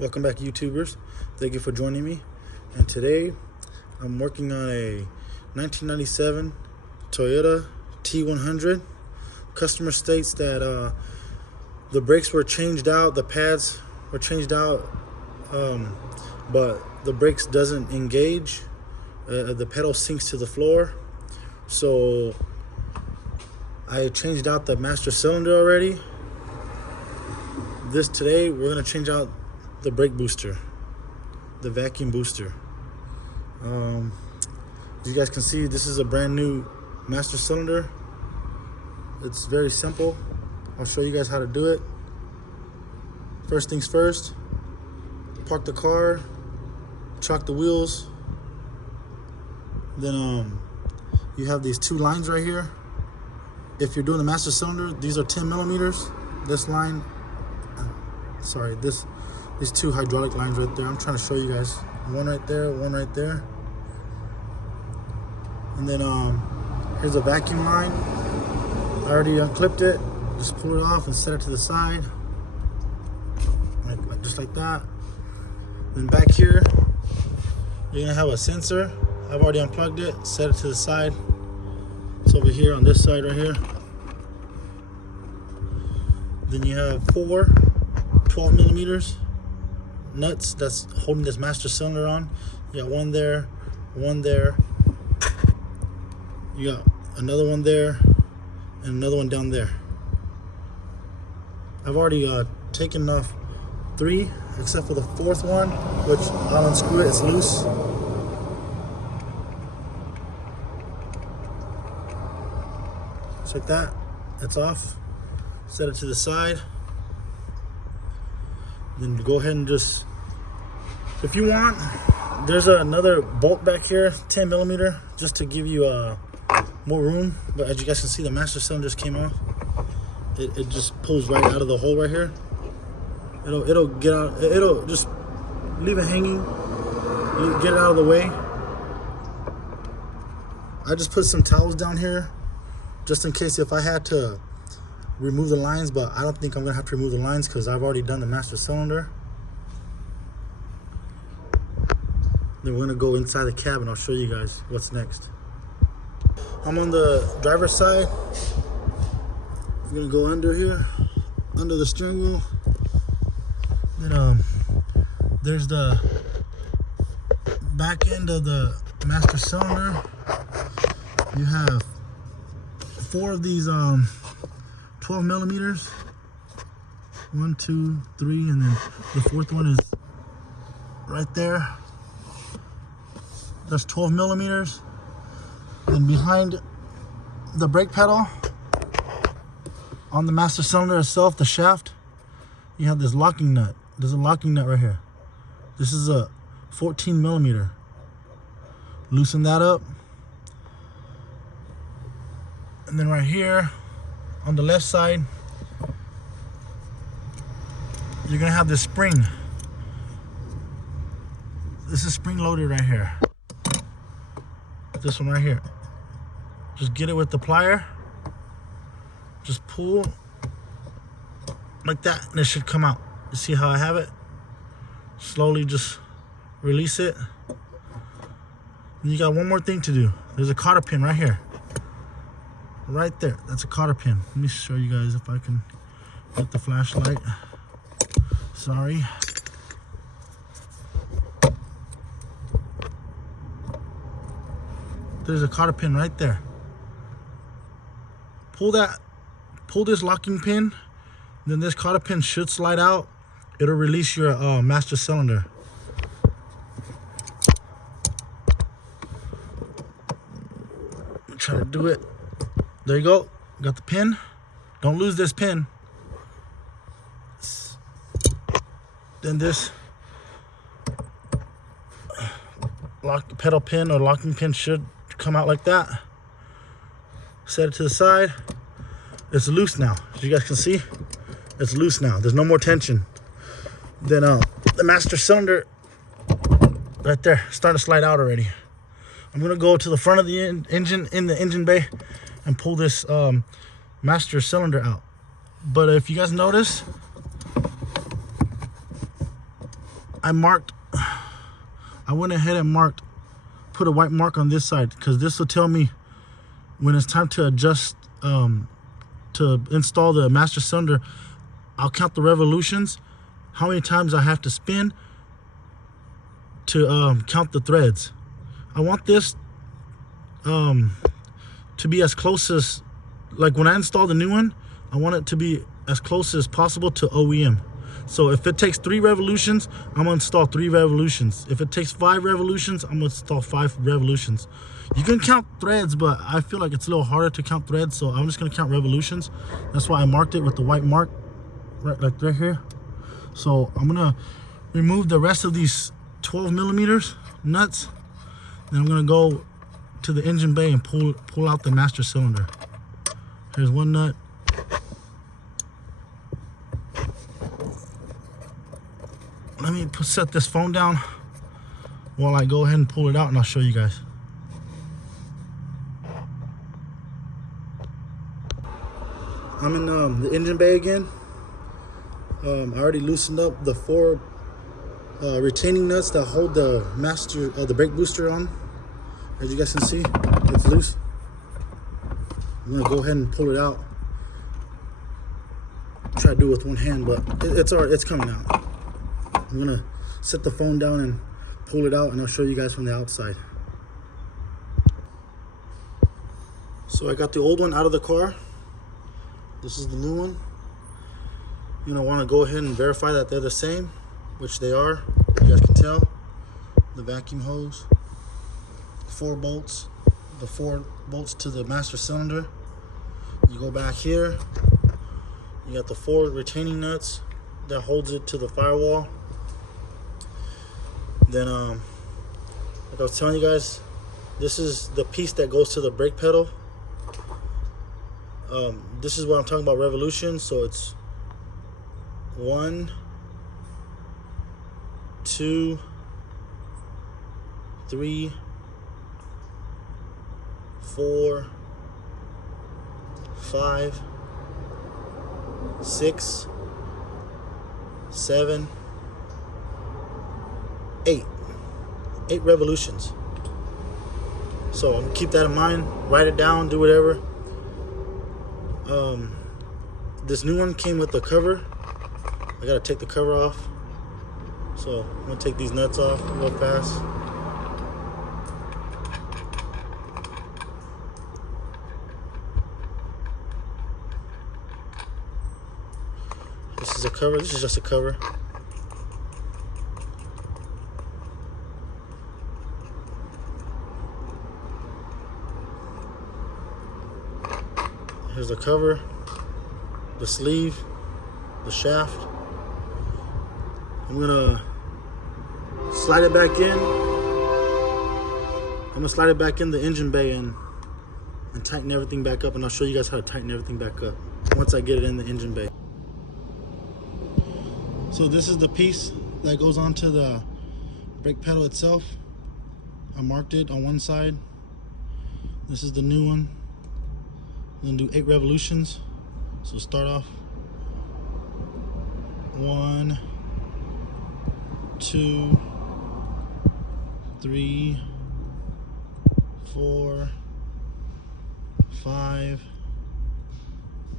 Welcome back, YouTubers. Thank you for joining me. And today I'm working on a 1997 Toyota T100. Customer states that the brakes were changed out, the pads were changed out, but the brakes doesn't engage. The pedal sinks to the floor. So I changed out the master cylinder already. Today we're gonna change out the brake booster, the vacuum booster. As you guys can see, this is a brand new master cylinder. It's very simple. I'll show you guys how to do it. First things first, park the car, chock the wheels. Then you have these two lines right here. If you're doing the master cylinder, these are 10 millimeters. This line, these two hydraulic lines right there. I'm trying to show you guys. One right there, one right there. And then here's a vacuum line. I already unclipped it. Just pull it off and set it to the side. Just like that. Then back here, you're gonna have a sensor. I've already unplugged it, set it to the side. It's over here on this side right here. Then you have four 12 millimeters nuts that's holding this master cylinder on. You got one there, one there. You got another one there, and another one down there. I've already taken off 3, except for the 4th one, which I'll unscrew it, it's loose. Just like that, it's off. Set it to the side. Then go ahead and just, if you want, there's another bolt back here, 10 millimeter, just to give you more room. But as you guys can see, the master cylinder just came off. It just pulls right out of the hole right here. It'll get out. It'll just leave it hanging. You get it out of the way. I just put some towels down here, just in case if I had to remove the lines, but I don't think I'm gonna have to remove the lines because I've already done the master cylinder. Then we're gonna go inside the cab and I'll show you guys what's next. I'm on the driver's side. I'm gonna go under here, under the steering wheel. Then there's the back end of the master cylinder. You have 4 of these 12 millimeters. 1, 2, 3, and then the 4th one is right there. That's 12 millimeters. And behind the brake pedal, on the master cylinder itself, the shaft, you have this locking nut. There's a locking nut right here. This is a 14 millimeter. Loosen that up. And then right here, on the left side, you're gonna have this spring. This is spring loaded right here. This one right here. Just get it with the plier. Just pull like that and it should come out. You see how I have it? Slowly just release it. And you got one more thing to do. There's a cotter pin right here. Right there, that's a cotter pin. Let me show you guys if I can get the flashlight. Sorry. There's a cotter pin right there. Pull this locking pin, then this cotter pin should slide out. It'll release your master cylinder. Try to do it. There you go. Got the pin. Don't lose this pin. Then this pedal pin or locking pin should come out like that. Set it to the side. It's loose now. As you guys can see, it's loose now. There's no more tension. Then the master cylinder right there starting to slide out already. I'm gonna go to the front of the engine, in the engine bay, and pull this master cylinder out. But if you guys notice, I went ahead and put a white mark on this side, because this will tell me when it's time to adjust, to install the master cylinder. I'll count the revolutions, how many times I have to spin to count the threads. I want this to be as close as, like when I install the new one, I want it to be as close as possible to OEM. So if it takes 3 revolutions, I'm gonna install 3 revolutions. If it takes 5 revolutions, I'm gonna install 5 revolutions. You can count threads, but I feel like it's a little harder to count threads, so I'm just gonna count revolutions. That's why I marked it with the white mark, right here. So I'm gonna remove the rest of these 12 millimeters nuts. Then I'm gonna go to the engine bay and pull out the master cylinder. Here's one nut. Let me set this phone down while I go ahead and pull it out, and I'll show you guys. I'm in the engine bay again. I already loosened up the 4 retaining nuts that hold the the brake booster on. As you guys can see, it's loose. I'm gonna go ahead and pull it out. Try to do it with one hand, but it's coming out. I'm gonna set the phone down and pull it out, and I'll show you guys from the outside. So I got the old one out of the car. This is the new one. You know, want to go ahead and verify that they're the same, which they are. You guys can tell. The vacuum hose, 4 bolts, the 4 bolts to the master cylinder. You go back here. You got the 4 retaining nuts that holds it to the firewall. Then, like I was telling you guys, this is the piece that goes to the brake pedal. This is what I'm talking about, revolution. So it's 1, 2, 3, 4, 5, 6, 7, 8 revolutions. So I'm gonna keep that in mind, write it down, do whatever. This new one came with the cover. I gotta take the cover off, so I'm gonna take these nuts off real fast. This is a cover. This is just a cover. Here's the cover, the sleeve, the shaft. I'm gonna slide it back in. I'm gonna slide it back in the engine bay and tighten everything back up, and I'll show you guys how to tighten everything back up once I get it in the engine bay. So this is the piece that goes onto the brake pedal itself. I marked it on one side. This is the new one. I'm gonna do 8 revolutions. So start off 1, 2, 3, 4, 5,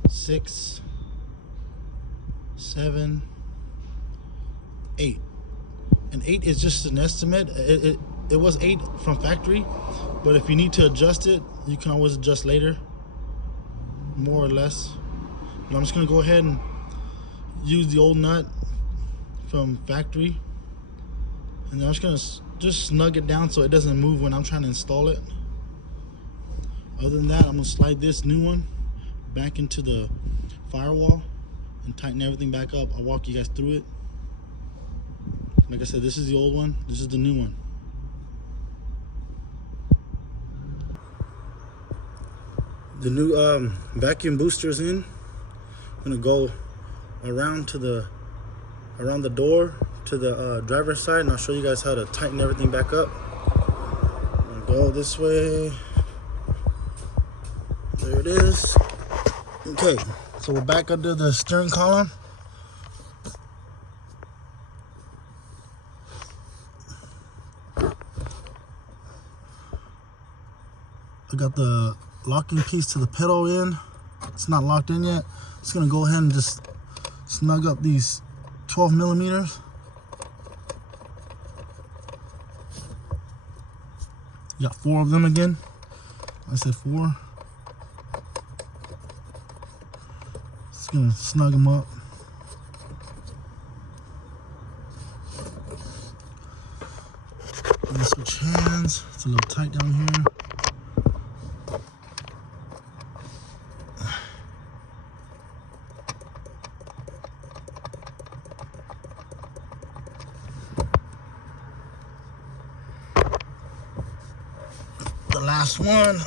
6, 7, 8. And 8 is just an estimate. It was 8 from factory, but if you need to adjust it, you can always adjust later, more or less. But I'm just gonna go ahead and use the old nut from factory, and then I'm just gonna just snug it down so it doesn't move when I'm trying to install it. Other than that, I'm gonna slide this new one back into the firewall and tighten everything back up. I'll walk you guys through it. Like I said, this is the old one, this is the new one. The new vacuum booster's in. I'm gonna go around the door to the driver's side, and I'll show you guys how to tighten everything back up. I'm gonna go this way. There it is. Okay, so we're back under the steering column. I got the locking piece to the pedal in. It's not locked in yet. Just gonna go ahead and just snug up these 12 millimeters. You got 4 of them again. I said 4. Just gonna snug them up. And switch hands. It's a little tight down here. The last one.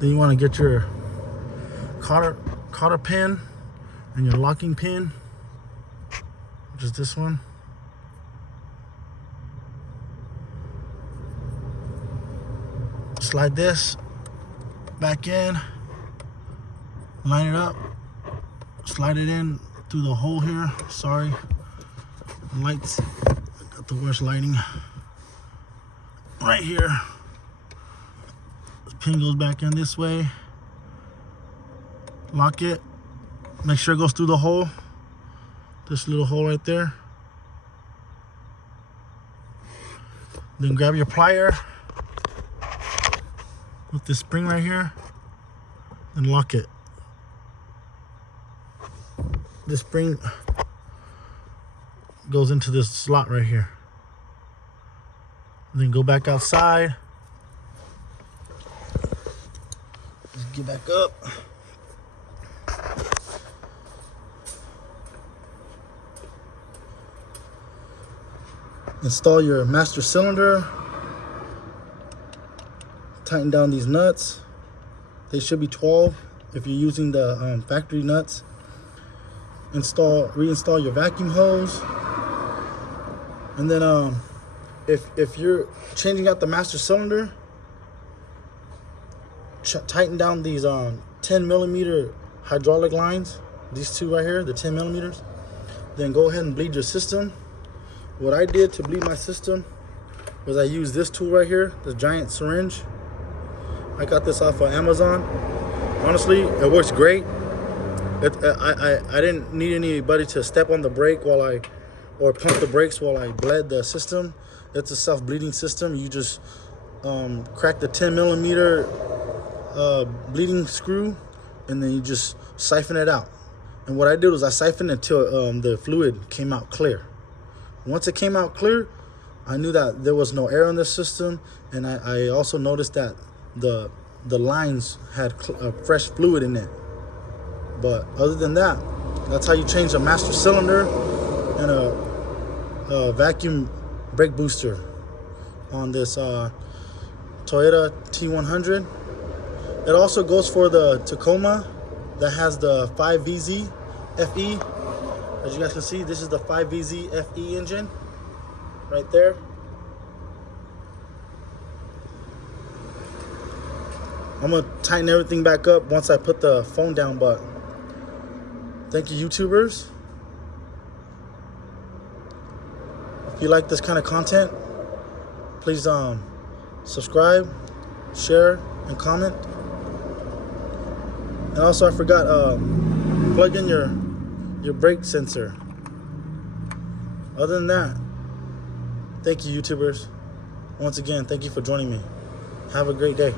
Then you want to get your cotter pin and your locking pin, which is this one. Slide this back in, line it up, slide it in through the hole here. Sorry, the lights, I got the worst lighting. Right here, the pin goes back in this way, lock it, make sure it goes through the hole, this little hole right there. Then grab your plier with this spring right here and lock it. This spring goes into this slot right here. Then go back outside. Just get back up. Install your master cylinder. Tighten down these nuts. They should be 12 if you're using the factory nuts. Reinstall your vacuum hose, and then if you're changing out the master cylinder, tighten down these 10 millimeter hydraulic lines. These two right here, the 10 millimeters. Then go ahead and bleed your system. What I did to bleed my system was I used this tool right here, the giant syringe. I got this off of Amazon. Honestly, it works great. I didn't need anybody to step on the brake or pump the brakes while I bled the system. It's a self-bleeding system. You just crack the 10 millimeter bleeding screw, and then you just siphon it out. And what I did was I siphoned until the fluid came out clear. Once it came out clear, I knew that there was no air in the system, and I also noticed that the lines had fresh fluid in it. But other than that, that's how you change a master cylinder and a vacuum brake booster on this Toyota T100. It also goes for the Tacoma that has the 5VZ FE. As you guys can see, this is the 5VZ FE engine right there. I'm gonna tighten everything back up once I put the phone down, but thank you, YouTubers. If you like this kind of content, please subscribe, share, and comment. And also, I forgot, plug in your brake sensor. Other than that, thank you, YouTubers. Once again, thank you for joining me. Have a great day.